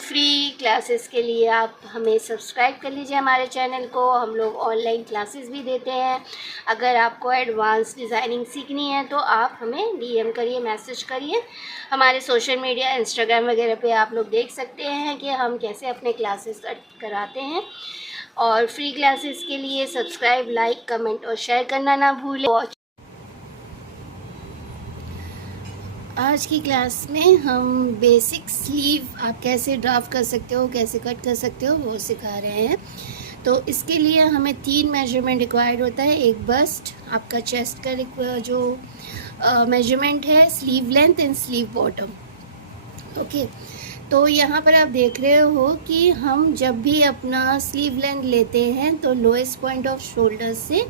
Free classes के लिए आप हमें सब्सक्राइब कर लीजिए हमारे चैनल को। हम लोग ऑनलाइन क्लासेस भी देते हैं। अगर आपको एडवांस डिज़ाइनिंग सीखनी है तो आप हमें डीएम करिए, मैसेज करिए। हमारे सोशल मीडिया इंस्टाग्राम वगैरह पे आप लोग देख सकते हैं कि हम कैसे अपने क्लासेस कराते हैं। और फ्री क्लासेस के लिए सब्सक्राइब, लाइक, कमेंट और शेयर करना ना भूलें। आज की क्लास में हम बेसिक स्लीव आप कैसे ड्राफ्ट कर सकते हो, कैसे कट कर सकते हो, वो सिखा रहे हैं। तो इसके लिए हमें 3 मेजरमेंट रिक्वायर्ड होता है। एक बस्ट, आपका चेस्ट का जो मेजरमेंट है, sleeve length and sleeve bottom. Okay, तो यहाँ पर आप देख रहे हो कि हम जब भी अपना स्लीव लेंथ लेते हैं तो लोएस्ट पॉइंट ऑफ शोल्डर से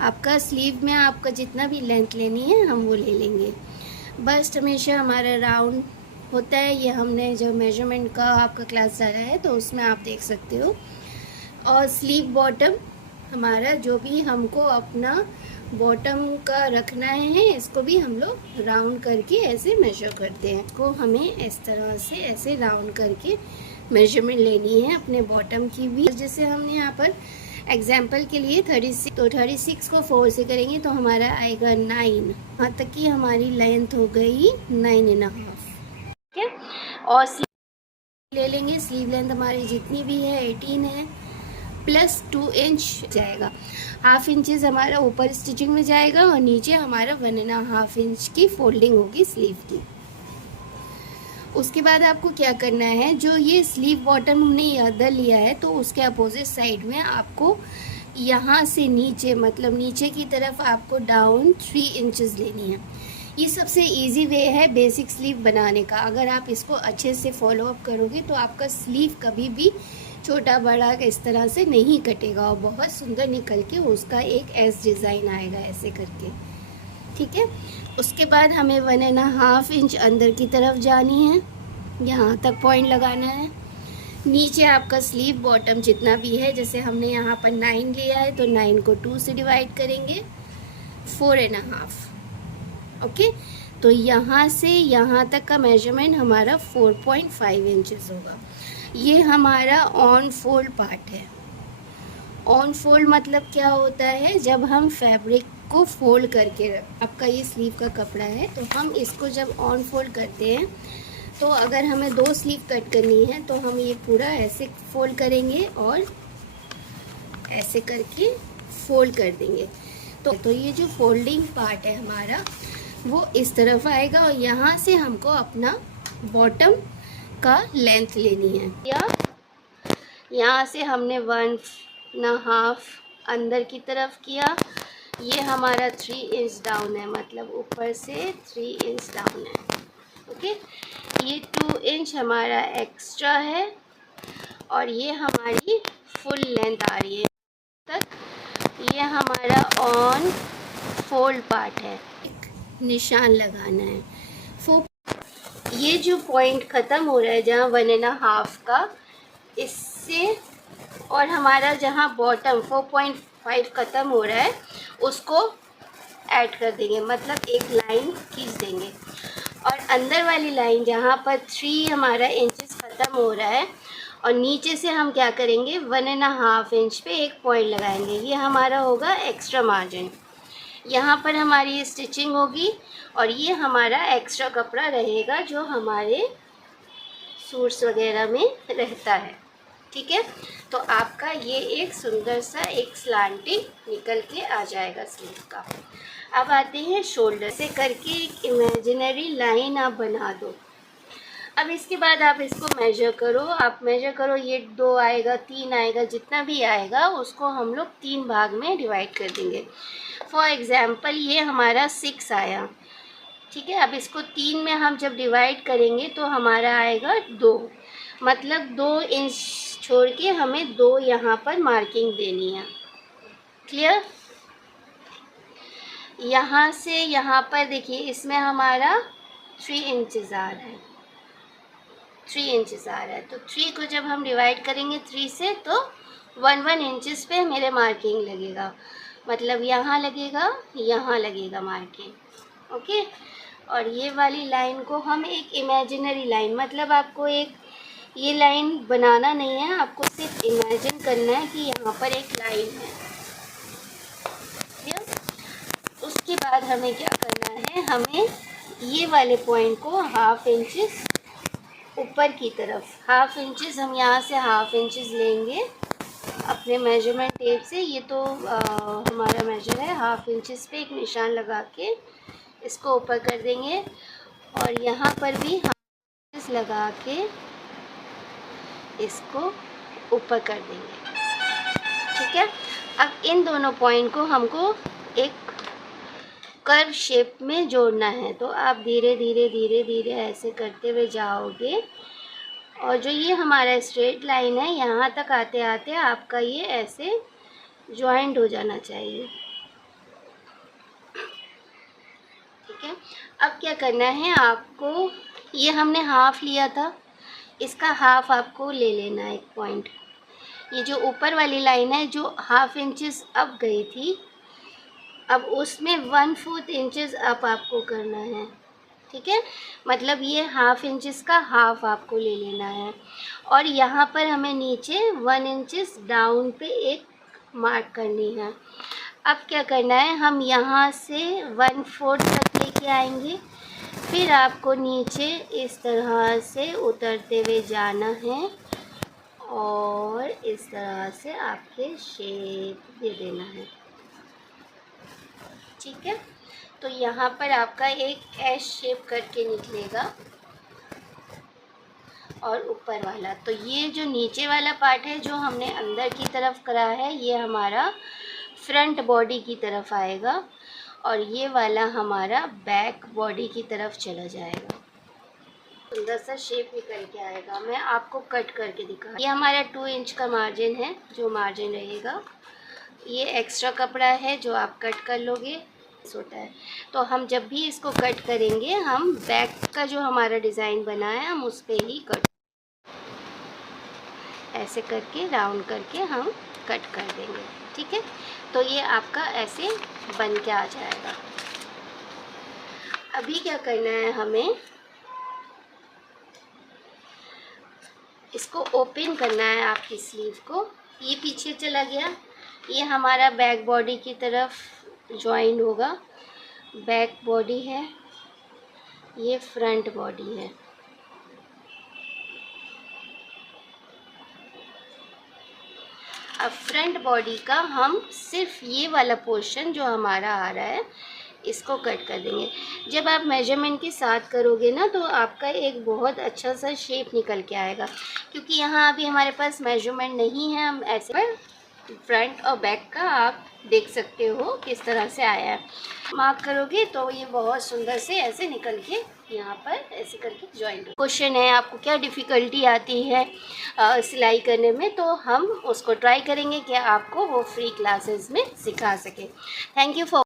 आपका स्लीव में आपका जितना भी लेंथ लेनी है हम वो ले लेंगे। बस्ट हमेशा हमारा राउंड होता है। ये हमने जो मेजरमेंट का आपका क्लास डाला है तो उसमें आप देख सकते हो। और स्लीव बॉटम हमारा जो भी हमको अपना बॉटम का रखना है, इसको भी हम लोग राउंड करके ऐसे मेजर करते हैं। को हमें इस तरह से ऐसे राउंड करके मेजरमेंट लेनी है अपने बॉटम की भी। जैसे हमने यहाँ पर एग्जाम्पल के लिए 36, तो 36 को 4 से करेंगे तो हमारा आएगा 9। यहाँ तक कि हमारी लेंथ हो गई 9.5। ठीक है, और स्लीव ले लेंगे। स्लीव लेंथ हमारी जितनी भी है 18 है, प्लस 2 इंच जाएगा। हाफ इंचेस हमारा ऊपर स्टिचिंग में जाएगा और नीचे हमारा 1.5 इंच की फोल्डिंग होगी स्लीव की। उसके बाद आपको क्या करना है, जो ये स्लीव बॉटम हमने इधर लिया है तो उसके अपोजिट साइड में आपको यहाँ से नीचे, मतलब नीचे की तरफ आपको डाउन 3 इंचेस लेनी है। ये सबसे इजी वे है बेसिक स्लीव बनाने का। अगर आप इसको अच्छे से फॉलो अप करोगे तो आपका स्लीव कभी भी छोटा बड़ा इस तरह से नहीं कटेगा और बहुत सुंदर निकल के उसका एक एस डिज़ाइन आएगा ऐसे करके। ठीक है, उसके बाद हमें 1.5 इंच अंदर की तरफ जानी है, यहाँ तक पॉइंट लगाना है। नीचे आपका स्लीव बॉटम जितना भी है, जैसे हमने यहाँ पर 9 लिया है तो 9 को 2 से डिवाइड करेंगे, 4.5। ओके, तो यहाँ से यहाँ तक का मेजरमेंट हमारा 4.5 इंचेस होगा। ये हमारा ऑन फोल्ड पार्ट है। ऑन फोल्ड मतलब क्या होता है, जब हम फैब्रिक को फोल्ड करके आपका ये स्लीव का कपड़ा है तो हम इसको जब ऑन फोल्ड करते हैं तो अगर हमें 2 स्लीव कट करनी है तो हम ये पूरा ऐसे फोल्ड करेंगे और ऐसे करके फोल्ड कर देंगे। तो ये जो फोल्डिंग पार्ट है हमारा वो इस तरफ आएगा और यहाँ से हमको अपना बॉटम का लेंथ लेनी है। या यहाँ से हमने 1.5 अंदर की तरफ किया, ये हमारा 3 इंच डाउन है, मतलब ऊपर से 3 इंच डाउन है। ओके, ये 2 इंच हमारा एक्स्ट्रा है और ये हमारी फुल लेंथ आ रही है तक। ये हमारा ऑन फोल्ड पार्ट है, एक निशान लगाना है। ये जो पॉइंट ख़त्म हो रहा है जहाँ 1.5 का, इससे और हमारा जहाँ बॉटम 4.5 ख़त्म हो रहा है उसको ऐड कर देंगे, मतलब एक लाइन खींच देंगे। और अंदर वाली लाइन जहाँ पर 3 हमारा इंचेस ख़त्म हो रहा है और नीचे से हम क्या करेंगे, 1.5 इंच पे एक पॉइंट लगाएंगे। ये हमारा होगा एक्स्ट्रा मार्जिन। यहाँ पर हमारी स्टिचिंग होगी और ये हमारा एक्स्ट्रा कपड़ा रहेगा जो हमारे सूट्स वगैरह में रहता है। ठीक है, तो आपका ये एक सुंदर सा एक स्लांटिंग निकल के आ जाएगा स्लीव का। अब आते हैं शोल्डर से करके एक इमेजिनरी लाइन आप बना दो। अब इसके बाद आप इसको मेजर करो, आप मेजर करो, ये 2 आएगा, 3 आएगा, जितना भी आएगा उसको हम लोग 3 भाग में डिवाइड कर देंगे। फॉर एग्ज़ाम्पल ये हमारा 6 आया। ठीक है, अब इसको 3 में हम जब डिवाइड करेंगे तो हमारा आएगा 2, मतलब 2 इंच छोड़ के हमें 2 यहाँ पर मार्किंग देनी है। क्लियर? यहाँ से यहाँ पर देखिए, इसमें हमारा 3 इंचेस आ रहा है, 3 इंचेस आ रहा है। तो 3 को जब हम डिवाइड करेंगे 3 से तो 1 इंचेस पे मेरे मार्किंग लगेगा, मतलब यहाँ लगेगा मार्किंग। ओके, और ये वाली लाइन को हम एक इमेजिनरी लाइन, मतलब आपको एक ये लाइन बनाना नहीं है, आपको सिर्फ इमेजिन करना है कि यहाँ पर एक लाइन है। उसके बाद हमें क्या करना है, हमें ये वाले पॉइंट को 1/2 इंचेस ऊपर की तरफ, 1/2 इंचेस हम यहाँ से 1/2 इंचेस लेंगे अपने मेजरमेंट टेप से। ये तो हमारा मेजर है, 1/2 इंचेस पे एक निशान लगा के इसको ऊपर कर देंगे और यहाँ पर भी 1/2 इंचेस लगा के इसको ऊपर कर देंगे। ठीक है, अब इन दोनों पॉइंट को हमको एक कर्व शेप में जोड़ना है। तो आप धीरे धीरे धीरे धीरे ऐसे करते हुए जाओगे और जो ये हमारा स्ट्रेट लाइन है यहाँ तक आते आते आपका ये ऐसे जॉइंट हो जाना चाहिए। ठीक है, अब क्या करना है आपको, ये हमने हाफ लिया था, इसका हाफ आपको ले लेना है एक पॉइंट। ये जो ऊपर वाली लाइन है जो 1/2 इंचेस अप गई थी, अब उसमें 1/4 इंचेस अप आपको करना है। ठीक है, मतलब ये 1/2 इंचेस का हाफ आपको ले लेना है और यहाँ पर हमें नीचे 1 इंचेस डाउन पे एक मार्क करनी है। अब क्या करना है, हम यहाँ से 1/4 तक लेके आएंगे, फिर आपको नीचे इस तरह से उतरते हुए जाना है और इस तरह से आपके शेप दे देना है। ठीक है, तो यहाँ पर आपका एक एस शेप करके निकलेगा और ऊपर वाला, तो ये जो नीचे वाला पार्ट है जो हमने अंदर की तरफ करा है ये हमारा फ्रंट बॉडी की तरफ आएगा और ये वाला हमारा बैक बॉडी की तरफ चला जाएगा। सुंदर सा शेप निकल के आएगा। मैं आपको कट करके दिखा, ये हमारा 2 इंच का मार्जिन है, जो मार्जिन रहेगा ये एक्स्ट्रा कपड़ा है जो आप कट कर लोगे होता है। तो हम जब भी इसको कट करेंगे हम बैक का जो हमारा डिज़ाइन बना है हम उस पर ही कट ऐसे करके राउंड करके हम कट कर देंगे। ठीक है, तो ये आपका ऐसे बन के आ जाएगा। अभी क्या करना है, हमें इसको ओपन करना है आपकी स्लीव को। ये पीछे चला गया, ये हमारा बैक बॉडी की तरफ ज्वाइन होगा, बैक बॉडी है, ये फ्रंट बॉडी है। अब फ्रंट बॉडी का हम सिर्फ ये वाला पोर्शन जो हमारा आ रहा है इसको कट कर देंगे। जब आप मेजरमेंट के साथ करोगे ना तो आपका एक बहुत अच्छा सा शेप निकल के आएगा, क्योंकि यहाँ अभी हमारे पास मेजरमेंट नहीं है। हम ऐसे पर फ्रंट और बैक का आप देख सकते हो किस तरह से आया है। मार्क करोगे तो ये बहुत सुंदर से ऐसे निकल के यहाँ पर ऐसे करके जॉइंट। क्वेश्चन है आपको क्या डिफ़िकल्टी आती है सिलाई करने में, तो हम उसको ट्राई करेंगे कि आपको वो फ्री क्लासेस में सिखा सके। Thank you for